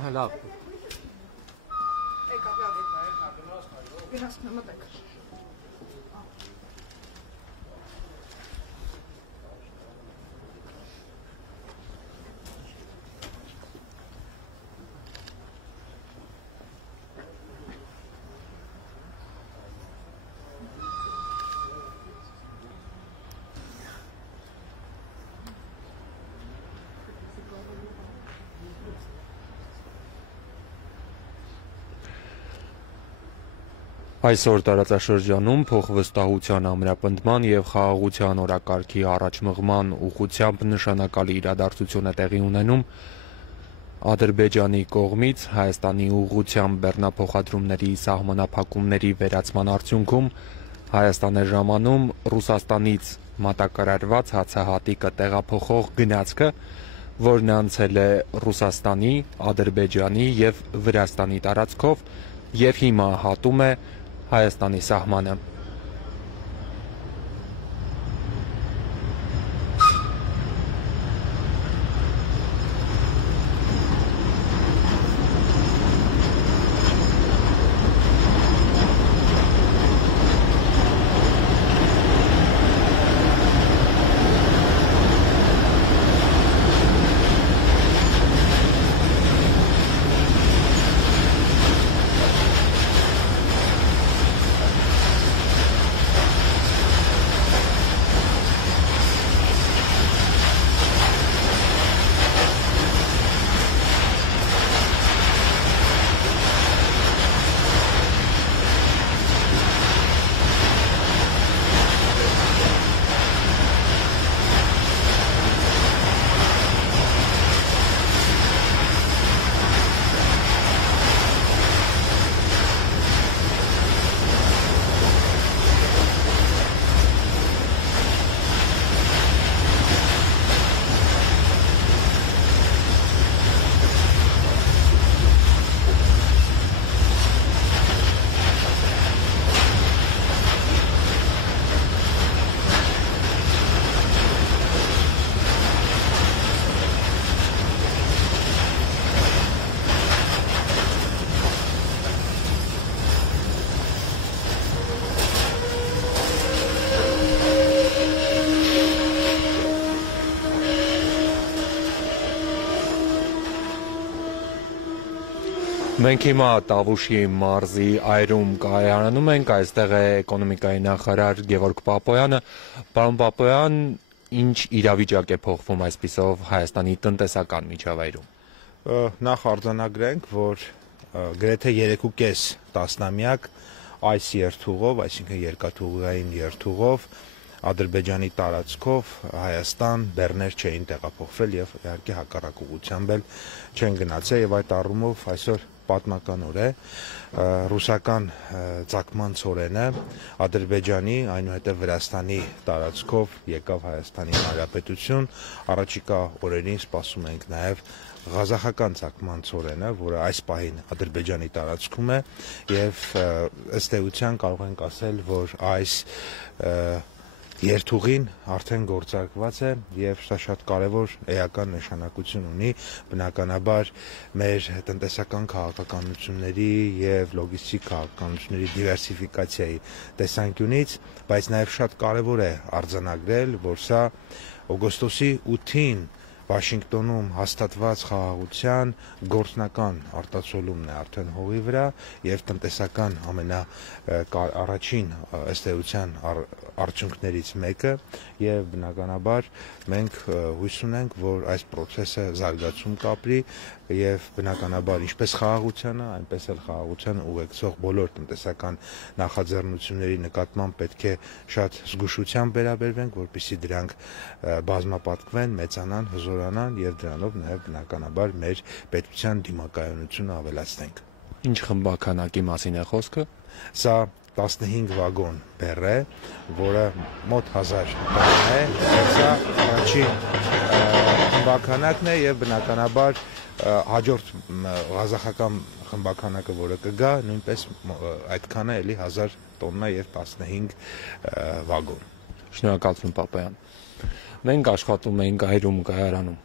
Ահա լավ։ Այսօր տարածաշրջանում փոխվստահության ամրապնդման և խաղաղության օրակարգի առաջմղման ուղղությամբ նշանակալի իրադարձություն է տեղի ունենում Ադրբեջանի կողմից Հայաստանի ուղղությամբ բեռնափոխադրումների սահմանափակումների վերացման արդյունքում Հայաստան է ժամանում Ռուսաստանից մատակարարված հացահատիկը տեղափոխող գնացքը, որն անցել է Ռուսաստանի, Ադրբեջանի և Վրաստանի տարածքով և հիմա հատում է Հայաստանի սահմանը։ Մենք հիմա Տավուշի մարզի այրում կայարանում ենք, այստեղ է էկոնոմիկայի նախարար Գևորգ Պապոյանը։ Պարոն Պապոյան, ինչ իրավիճակ է փոխվում այսպիսով Հայաստանի տնտեսական միջավայրում։ Նախ արձանագրենք, որ գրեթե 3.5 տասնամյակ այս երթուղով, այսինքն երկաթուղային երթուղով Ադրբեջանի տարածքով Հայաստան բեռներ չէին տեղափոխվել եւ իհարկե հակառակ ուղղությամբ էլ չեն գնացել եւ այդ առումով այսօր պատմական օր է ռուսական ցակման ծորենը Ադրբեջանի, այնուհետև Վրաստանի տարածքով եկավ Հայաստանի Հանրապետություն, առաջիկա օրերին սպասում ենք նաև Ղազախական ցակման ծորենը, որը այս պահին Ադրբեջանի տարածքում է եւ ըստ էության կարող ենք ասել, որ այս երթուղին արդեն գործարկված է եւ սա շատ կարեւոր էական նշանակություն ունի բնականաբար մեր տնտեսական քաղաքականությունների եւ լոգիստիկ քաղաքականությունների դիվերսիֆիկացիայի տեսանկյունից, բայց նաեւ շատ կարեւոր է արձանագրել, որ սա օգոստոսի 8-ին Վաշինգտոնում հաստատված խաղաղության գործնական արտացոլումն է արդեն հողի վրա եւ տնտեսական առաջին ըստ էության արդյունքներից մեկը եւ բնականաբար մենք հույս ունենք, որ այս process-ը զարգացում կապրի եւ բնականաբար ինչպես խաղաղությանը, այնպես էլ խաղաղությանը ուղեկցող բոլոր տնտեսական նախաձեռնությունների նկատմամբ պետք է շատ զգուշությամբ վերաբերվենք, որպեսզի դրանք բազմապատկվեն, մեծանան, հզորանան եւ դրանով նաեւ բնականաբար մեր պետության դիմակայունությունը ավելացնենք։ Ինչ խմբականակի մասին է խոսքը։ Սա 15 վագոն բեռ է, որը մոտ 1000 տոննա է, սա առաջին խմբականակն է եւ բնականաբար հաջորդ ղազախական խմբականակը, որը կգա, նույնպես այդքանը էլի 1000 տոննա եւ 15 վագոն։ Շնորհակալություն Պապոյան։ Մենք աշխատում ենք այրում կայարանում։